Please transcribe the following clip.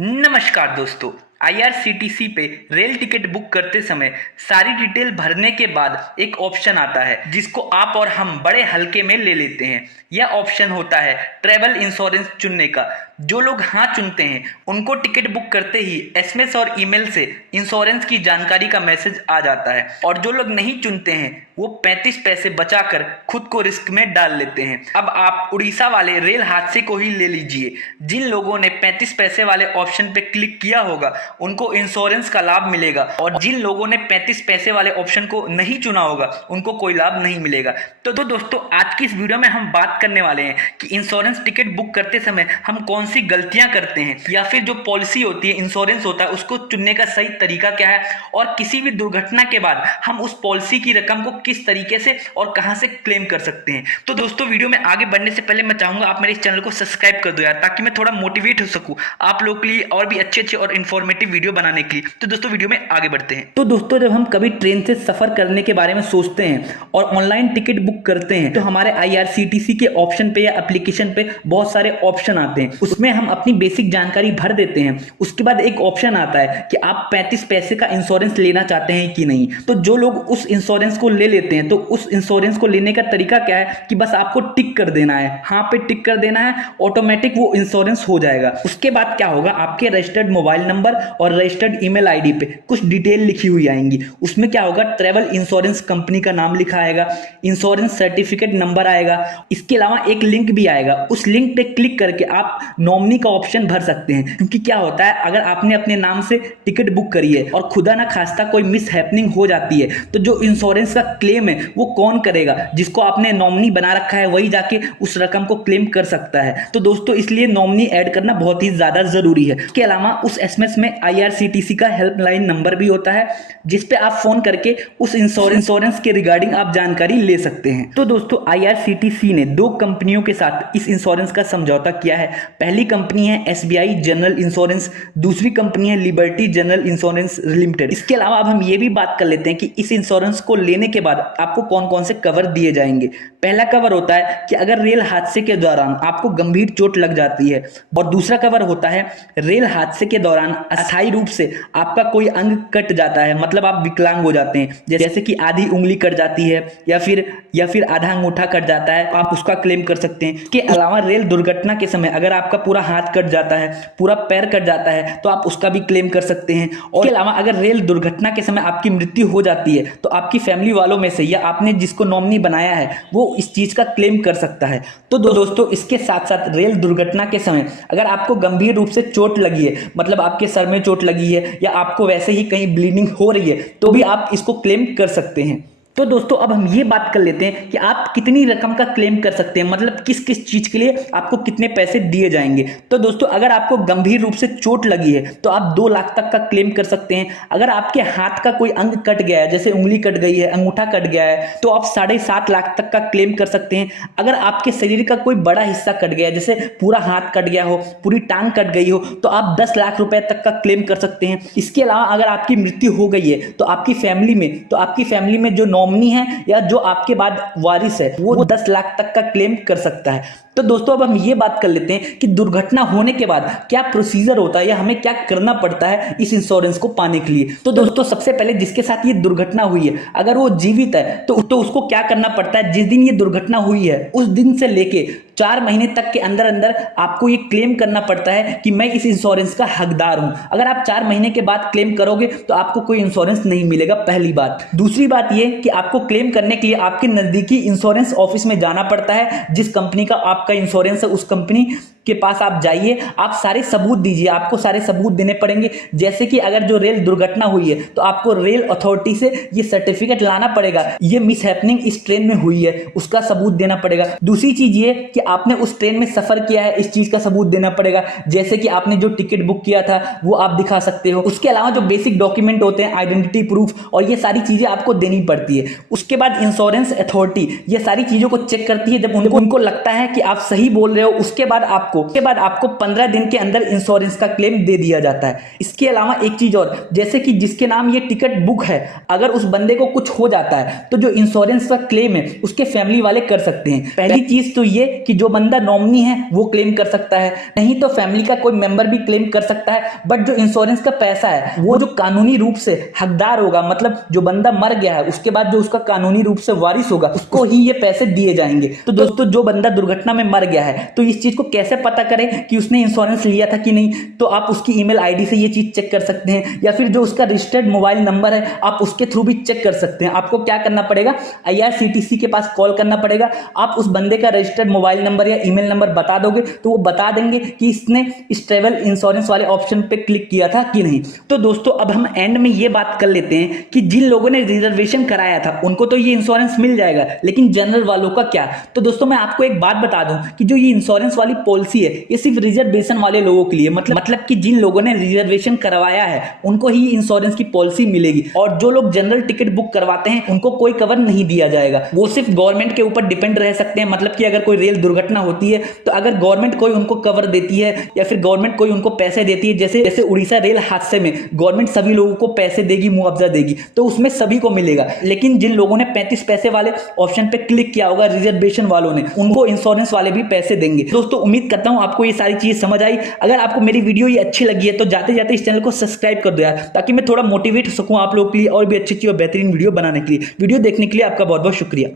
नमस्कार दोस्तों। आईआरसीटीसी पे रेल टिकट बुक करते समय सारी डिटेल भरने के बाद एक ऑप्शन आता है जिसको आप और हम बड़े हल्के में ले लेते हैं। यह ऑप्शन होता है ट्रैवल इंश्योरेंस चुनने का। जो लोग हाँ चुनते हैं उनको टिकट बुक करते ही एसएमएस और ईमेल से इंश्योरेंस की जानकारी का मैसेज आ जाता है, और जो लोग नहीं चुनते हैं वो 35 पैसे बचाकर खुद को रिस्क में डाल लेते हैं। अब आप उड़ीसा वाले रेल हादसे को ही ले लीजिए। जिन लोगों ने 35 पैसे वाले ऑप्शन पे क्लिक किया होगा उनको इंश्योरेंस का लाभ मिलेगा, और जिन लोगों ने 35 पैसे वाले ऑप्शन को नहीं चुना होगा उनको कोई लाभ नहीं मिलेगा। तो दोस्तों, आज की इस वीडियो में हम बात करने वाले हैं कि इंश्योरेंस टिकट बुक करते समय हम कौन सी गलतियां करते हैं, या फिर जो पॉलिसी होती है, इंश्योरेंस होता है, उसको चुनने का सही तरीका क्या है, और किसी भी दुर्घटना के बाद हम उस पॉलिसी की रकम को किस तरीके से और कहां से क्लेम कर सकते हैं। तो दोस्तों, वीडियो में आगे बढ़ने से पहले मैं चाहूंगा आप मेरे इस चैनल को सब्सक्राइब कर दो यार, ताकि मैं थोड़ा मोटिवेट हो सकूं आप लोग के लिए और भी अच्छे और इन्फॉर्मेटिव वीडियो बनाने के लिए। तो दोस्तों, वीडियो में आगे बढ़ते हैं। तो दोस्तों, जब हम कभी ट्रेन से सफर करने के बारे में सोचते हैं और ऑनलाइन टिकट बुक करते हैं तो हमारे आईआरसीटीसी के ऑप्शन पे या एप्लीकेशन पे बहुत सारे ऑप्शन आते हैं। उसमें हम अपनी बेसिक जानकारी भर देते हैं। उसके बाद एक ऑप्शन आता है कि आप 35 पैसे का इंश्योरेंस लेना चाहते हैं कि नहीं। तो जो लोग उस इंश्योरेंस को ले लेते हैं, तो उस इंश्योरेंस को लेने का तरीका क्या है कि बस आपको टिक कर देना है, हाँ पे टिक कर देना है, ऑटोमेटिक वो इंश्योरेंस हो जाएगा। उसके बाद क्या होगा, आपके रजिस्टर्ड मोबाइल नंबर और रजिस्टर्ड ईमेल आईडी पे कुछ डिटेल लिखी हुई आएंगी। उसमें क्या होगा, ट्रैवल इंश्योरेंस कंपनी का नाम लिखा आएगा, इंश्योरेंस सर्टिफिकेट नंबर आएगा। इसके अलावा एक लिंक भी आएगा। उस लिंक पे क्लिक करके आप नॉमिनी का ऑप्शन भर सकते हैं, क्योंकि क्या होता है, अगर आपने अपने नाम से टिकट बुक करी है और खुदा ना खास्ता कोई मिस हैपनिंग हो जाती है तो जो इंश्योरेंस का क्लेम है वो कौन करेगा? जिसको आपने नॉमिनी बना रखा है वही जाके उस रकम को क्लेम कर सकता है। तो दोस्तों, इसलिए नॉमिनी ऐड करना बहुत ही ज्यादा जरूरी है। इसके अलावा उस एसएमएस में आईआरसीटीसी का हेल्पलाइन नंबर भी होता है, जिसपे आप फोन करके उस इंश्योरेंस के रिगार्डिंग आप जानकारी ले सकते हैं। तो दोस्तों, आईआरसीटीसी ने दो कंपनियों के साथ इस इंश्योरेंस का समझौता किया है। पहली कंपनी है एसबीआई जनरल इंश्योरेंस, दूसरी कंपनी है लिबर्टी जनरल इंश्योरेंस लिमिटेड। इसके अलावा अब हम ये भी बात कर लेते हैं कि इस इंश्योरेंस को लेने के बाद आपको कौन कौन से कवर दिए जाएंगे। पहला कवर होता है कि अगर रेल हादसे के दौरान आपको गंभीर चोट लग जाती है, और दूसरा कवर होता है रेल हादसे के दौरान अस्थायी रूप से आपका कोई अंग कट जाता है, मतलब आप विकलांग हो जाते हैं, जैसे कि आधी उंगली कट जाती है या फिर आधा अंगूठा कट जाता है, आप उसका क्लेम कर सकते हैं। इसके अलावा रेल दुर्घटना के समय अगर आपका पूरा हाथ कट जाता है, पूरा पैर कट जाता है, तो आप उसका भी क्लेम कर सकते हैं। और इसके अलावा अगर रेल दुर्घटना के समय आपकी मृत्यु हो जाती है तो आपकी फैमिली वालों में से या आपने जिसको नॉमिनी बनाया है वो इस चीज का क्लेम कर सकता है। तो दोस्तों, इसके साथ साथ रेल दुर्घटना के समय अगर आपको गंभीर रूप से चोट लगी है, मतलब आपके सर में चोट लगी है या आपको वैसे ही कहीं ब्लीडिंग हो रही है, तो भी आप इसको क्लेम कर सकते हैं। तो दोस्तों, अब हम ये बात कर लेते हैं कि आप कितनी रकम का क्लेम कर सकते हैं, मतलब किस किस चीज के लिए आपको कितने पैसे दिए जाएंगे। तो दोस्तों, अगर आपको गंभीर रूप से चोट लगी है तो आप 2 लाख तक का क्लेम कर सकते हैं। अगर आपके हाथ का कोई अंग कट गया है, जैसे उंगली कट गई है, अंगूठा कट गया है, तो आप 7.5 लाख तक का क्लेम कर सकते हैं। अगर आपके शरीर का कोई बड़ा हिस्सा कट गया है, जैसे पूरा हाथ कट गया हो, पूरी टांग कट गई हो, तो आप 10 लाख रुपए तक का क्लेम कर सकते हैं। इसके अलावा अगर आपकी मृत्यु हो गई है तो आपकी फैमिली में जो नॉमिनी है या जो आपके बाद वारिस है वो 10 लाख तक का क्लेम कर सकता है। तो दोस्तों, अब हम ये बात कर लेते हैं कि दुर्घटना होने के बाद क्या प्रोसीजर होता है या हमें क्या करना पड़ता है इस इंश्योरेंस को पाने के लिए। तो दोस्तों, सबसे पहले जिसके साथ ये दुर्घटना हुई है, अगर वो जीवित है तो उसको क्या करना पड़ता है, जिस दिन ये दुर्घटना हुई है उस दिन से लेके 4 महीने तक के अंदर अंदर आपको ये क्लेम करना पड़ता है कि मैं इस इंश्योरेंस का हकदार हूं। अगर आप 4 महीने के बाद क्लेम करोगे तो आपको कोई इंश्योरेंस नहीं मिलेगा, पहली बात। दूसरी बात ये कि आपको क्लेम करने के लिए आपके नजदीकी इंश्योरेंस ऑफिस में जाना पड़ता है। जिस कंपनी का आपका इंश्योरेंस है उस कंपनी के पास आप जाइए, आप सारे सबूत दीजिए, आपको सारे सबूत देने पड़ेंगे। जैसे कि अगर जो रेल दुर्घटना हुई है तो आपको रेल अथॉरिटी से ये सर्टिफिकेट लाना पड़ेगा, ये मिस हैपनिंग इस ट्रेन में हुई है, उसका सबूत देना पड़ेगा। दूसरी चीज ये कि आपने उस ट्रेन में सफर किया है, इस चीज का सबूत देना पड़ेगा, जैसे कि आपने जो टिकट बुक किया था वो आप दिखा सकते हो। उसके अलावा जो बेसिक डॉक्यूमेंट होते हैं, आइडेंटिटी प्रूफ, और ये सारी चीजें आपको देनी पड़ती है। उसके बाद इंश्योरेंस अथॉरिटी ये सारी चीजों को चेक करती है। जब उनको लगता है कि आप सही बोल रहे हो, उसके बाद आपको 15 दिन के अंदर इंश्योरेंस का क्लेम दे दिया जाता है। इसके अलावा एक चीज और, जैसे कि जिसके नाम ये टिकट बुक है, अगर उस बंदे को कुछ हो जाता है तो जो इंश्योरेंस का क्लेम है उसके फैमिली वाले कर सकते हैं। पहली चीज तो ये कि कि जो बंदा नॉमिनी है वो क्लेम कर सकता है, नहीं तो फैमिली का कोई मेंबर भी क्लेम कर सकता है। बट जो इंश्योरेंस का पैसा है वो जो कानूनी रूप से हकदार होगा, मतलब जो बंदा मर गया है उसके बाद जो उसका कानूनी रूप से वारिस होगा उसको ही ये पैसे दिए जाएंगे। तो दोस्तों जो बंदा दुर्घटना में मर गया है तो इस चीज को कैसे पता करें कि उसने इंश्योरेंस लिया था कि नहीं, तो आप उसकी ईमेल आईडी से ये चीज चेक कर सकते हैं, या फिर जो उसका रजिस्टर्ड मोबाइल नंबर है आप उसके थ्रू भी चेक कर सकते हैं। आपको क्या करना पड़ेगा, IRCTC के पास कॉल करना पड़ेगा। आप उस बंदे का रजिस्टर्ड मोबाइल नंबर या ईमेल नंबर बता दोगे तो वो बता देंगे कि इसने इस ट्रैवल इंश्योरेंस वाले ऑप्शन पे क्लिक किया था कि नहीं। तो दोस्तों अब हम एंड में ये बात कर लेते हैं कि जिन लोगों ने रिजर्वेशन कराया था उनको तो ये इंश्योरेंस मिल जाएगा, लेकिन जनरल वालों का क्या। तो दोस्तों मैं आपको एक बात बता दूं कि जो ये इंश्योरेंस वाली पॉलिसी है ये सिर्फ रिजर्वेशन वाले लोगों के लिए, मतलब कि जिन लोगों ने रिजर्वेशन करवाया है उनको ही इंश्योरेंस की पॉलिसी मिलेगी, और जो लोग जनरल टिकट बुक करवाते हैं उनको कोई कवर नहीं दिया जाएगा। वो सिर्फ गवर्नमेंट के ऊपर डिपेंड रह सकते हैं, मतलब कि अगर कोई रेल दुर्घटना होती है तो अगर गवर्नमेंट कोई उनको कवर देती है या फिर गवर्नमेंट कोई उनको पैसे देती है, जैसे उड़ीसा रेल हादसे में गवर्नमेंट सभी लोगों को पैसे देगी, मुआवजा देगी, तो उसमें सभी को मिलेगा। लेकिन जिन लोगों ने 35 पैसे वाले ऑप्शन पे क्लिक किया होगा रिजर्वेशन वालों ने, उनको इंश्योरेंस वाले भी पैसे देंगे। दोस्तों उम्मीद करता हूं आपको ये सारी चीज समझ आई। अगर आपको मेरी वीडियो ये अच्छी लगी है तो जाते जाते इस चैनल को सब्सक्राइब कर दो यार, ताकि मैं थोड़ा मोटिवेट हो सकूं आप लोगों के लिए और भी अच्छी और बेहतरीन वीडियो बनाने के लिए। वीडियो देखने के लिए आपका बहुत बहुत शुक्रिया।